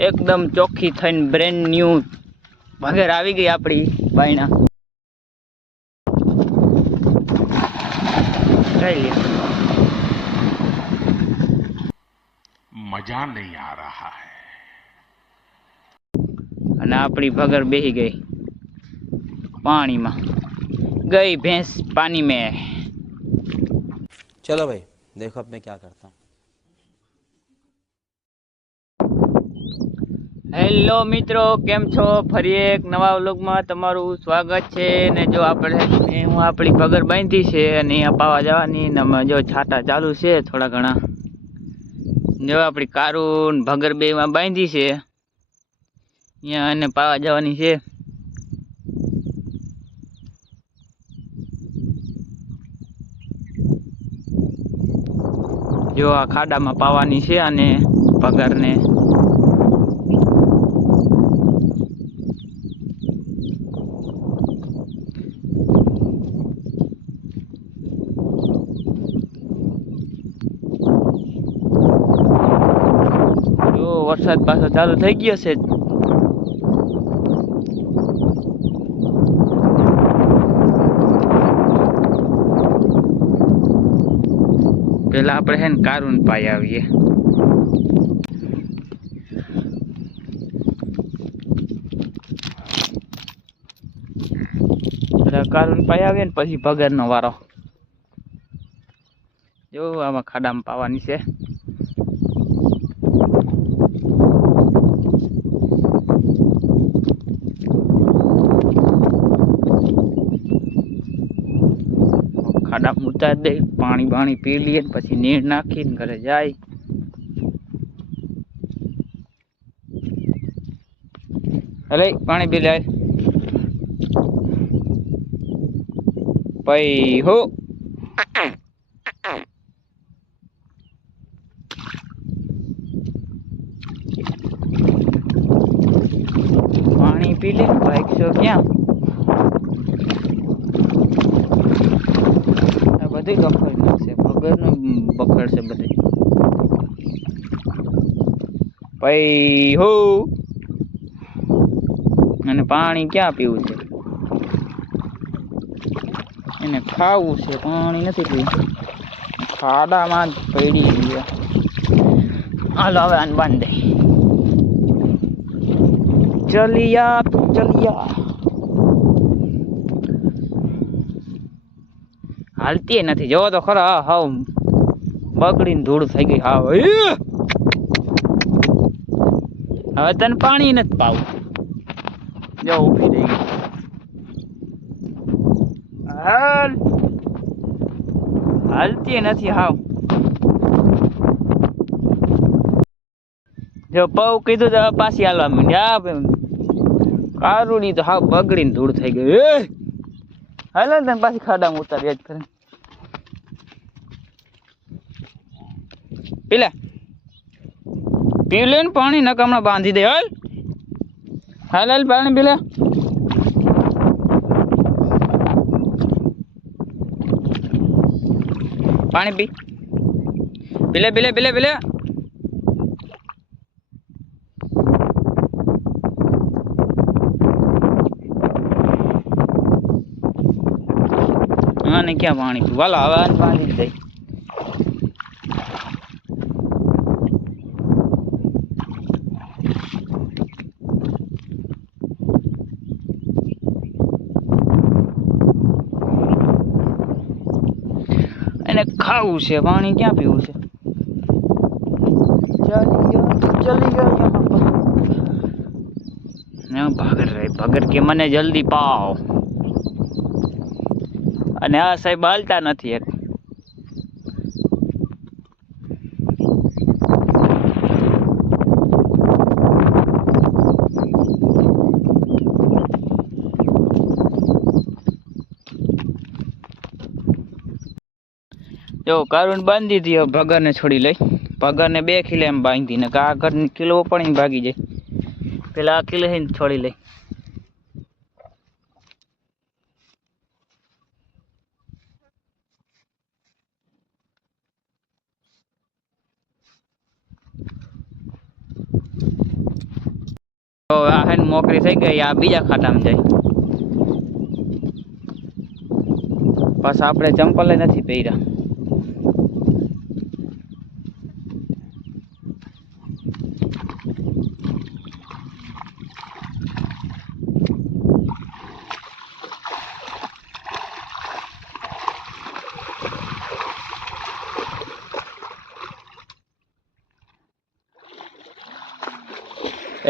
एकदम ચોખ્ખી થઈને બ્રેન્ડ ન્યू ભગર આવી ગઈ આપણી બાયણા કઈ લે मजा नहीं आ रहा है અને આપણી ભગર બેહી ગઈ પાણીમાં गई भैंस पानी में। चलो भाई देखो अब मैं क्या करता हूँ। હેલો મિત્રો, કેમ છો? ફરી એક નવા વ્લોગમાં તમારું સ્વાગત છે। ને જો આપણે હું આપણી ભગર બાંધી છે અને અહીંયા પાવા જવાની ને અમે જો છાટા ચાલુ છે થોડા ઘણા। જો આપણી કારું ભગર બેમાં બાંધી છે, અહીંયા અને પાવા જવાની છે। જો આ ખાડામાં પાવાની છે અને ભગરને વરસાદ પાછો ચાલુ થઈ ગયો છે। પેલા આપણે હે ને કારું પાઈ આવીએ। કારું પાઈ આવીએ ને પછી ભગરનો વારો। જો આમાં ખાડામાં પાવાની છે। ખાડામાં ઉતાર દે, પાણી બાણી પી લઈએ પછી નીર નાખીને ઘરે જાય। અરે પાણી પી લે પઈ હો। પાણી પી લે બાઈક છો ક્યાં બધું બખડ નાખશે, ભગરનું બખડ છે બધું પઈ હો। અને પાણી ક્યાં પીવું છે? એને ખાવું છે, પાણી નથી પીવું। ખાડામાં જ પડી ગયા। હાલો હવે આને બાંધ દે। ચલિયા ચલિયા હાલતી નથી, જોવો તો ખરા હાવ બગડીને ધૂળ થઈ ગઈ હાવ। હવે તને પાણી નથી પાવું, જો ઊભી રહી ગઈ। હાલ હાલતી નથી હાવ, જો પવ કીધું તો પાછી હાલવા માંડી। કારુડી તો હાવ બગડીને ધૂળ થઈ ગઈ। હાલ તને પાછી ખાડામાં ઉતારી જ કરે। પીલા પી લે ને પાણી, નક હમણાં બાંધી દે। હાલ હાલ હાલ પાણી પીલે। પાણી પી પીલે પીલે પીલે પીલે। આને ક્યાં પાણી પીવું? વાલો હવે આને બાંધી જ દઈ। એને ખાવું છે, પાણી ક્યાં પીવું છે? ચલી ગયો ભગર રે ભગર કે મને જલ્દી પાવ, અને આ સાહેબ હાલતા નથી। એક જો કારું બાંધી દીધી, ભગરને છોડી લઈ। ભગરને 2 કિલો એમ બાંધી ને આ ઘર કિલો પણ ભાગી જાય। પેલા આ કિલો છોડી લઈ। તો આ હે ને મોકરી થઈ ગઈ, આ બીજા ખાટામાં જાય. પાછા આપણે ચંપલ નથી પહેર્યા.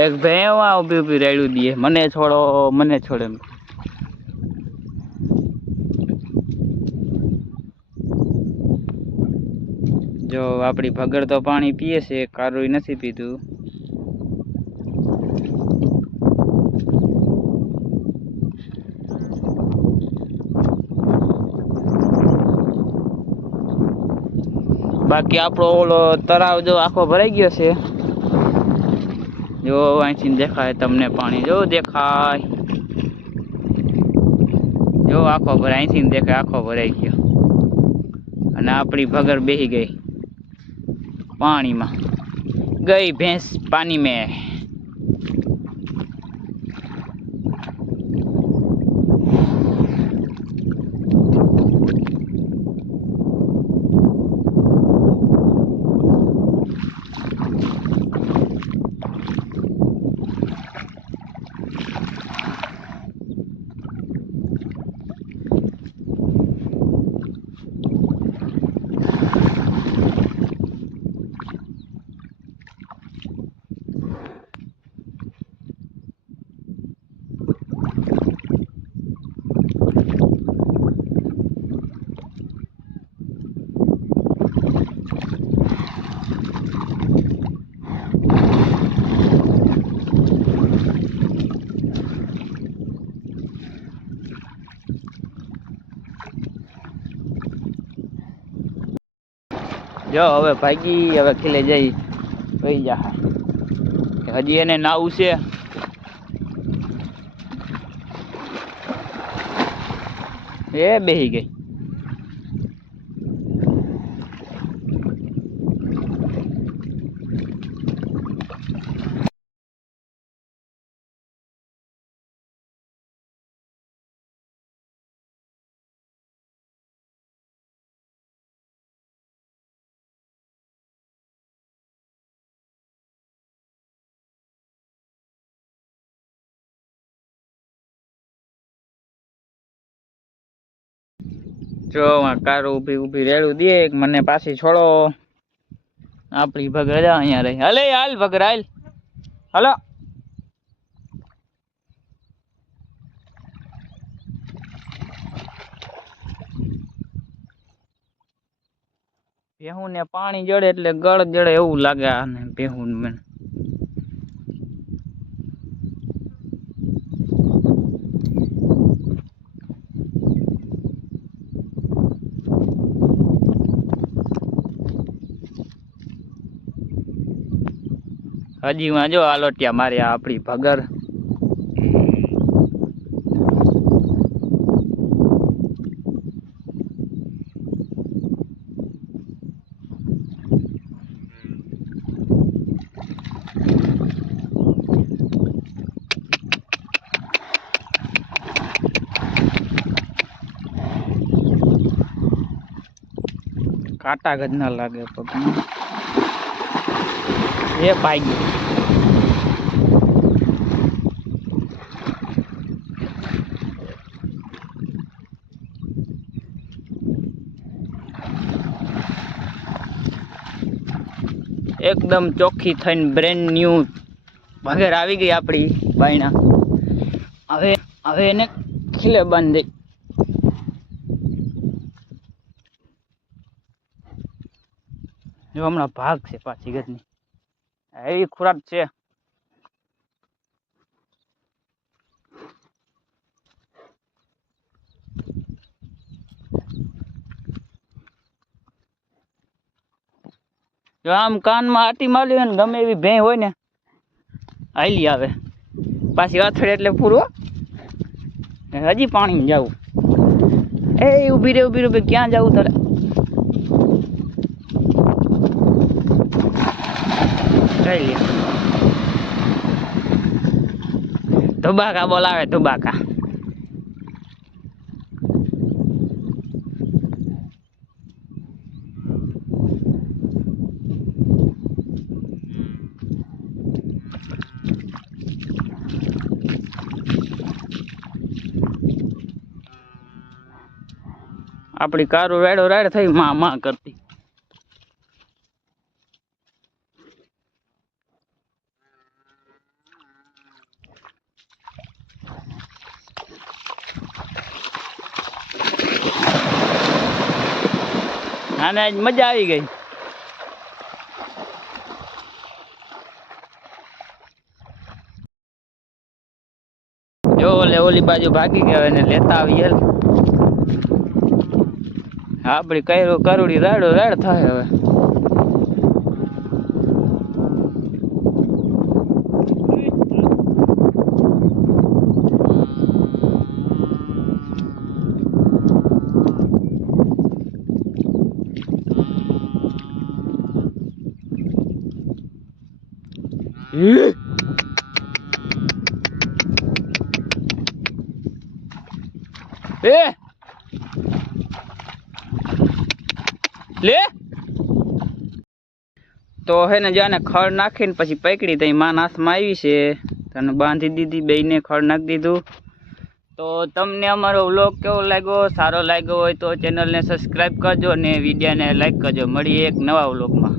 એક ભેવા ઊભી ઊભી રેડું દે, મને છોડો મને છોડે. જો આપણી ભગર તો પાણી પીએ છે, કારું નથી પીધું. બાકી આપણો ઓલો તળાવ જો આખો ભરાઈ ગયો છે. જો અહીંથી દેખાય તમને પાણી, જો દેખાય, જો આખો ભરાય, અહીંથી દેખાય આખો ભરાઈ ગયો. અને આપણી ભગર બેહી ગઈ પાણીમાં, ગઈ ભેંસ પાણી મેં. જો હવે ભાગી, હવે ખીલે જઈ વહી જા. હજી એને નાવું છે. એ બેહી ગઈ. જો કાર ઊભી ઊભી રેડું દે, મને પાછી છોડો. આપણી ભગર અહીંયા રહી. હલે હાલ ભગર હાલ, હલો. ભેહું ને પાણી જડે એટલે ગળ જડે એવું લાગે. આને ભેહું મને હજી માં જો આલોટિયા માર્યા આપણી ભગર. કાંટા જ ના લાગે પગમાં. એ ભાઈ એકદમ ચોખ્ખી થઈને બ્રેન્ડ ન્યૂ ભગર આવી ગઈ આપણી બાયણા. હવે એને ખીલે બાંધી. જો હમણાં ભાગ છે પાછી ગજની, એવી ખોરાક છે. જો આમ કાનમાં આટી મારી હોય ને, ગમે એવી ભેં હોય ને હાલી આવે પાછી અથડે એટલે પૂરું. હજી પાણી જવું. એ ઊભી રે ઊભી રે, ક્યાં જવું તારે? ધુબાકા બોલાવે ધુબાકા. આપણી કારું રાડો રાડ થઈ માં કરતી. આને આજ મજા આવી ગઈ. જો ઓલી બાજુ ભાગી ગયા ને લેતા આવી આપડી કરુડી રાડો રાડ થાય હવે. લે તો હે ને જાને ખડ નાખીને પછી પકડી તઈ માં હાથમાં આવી છે તને બાંધી દીધી, બેયને ખડ નાખી દીધું. તો તમને અમારો વ્લોગ કેવો લાગ્યો? સારો લાગ્યો હોય તો ચેનલને સબસ્ક્રાઈબ કરજો ને વિડીયોને લાઈક કરજો. મળીએ એક નવા વ્લોગમાં.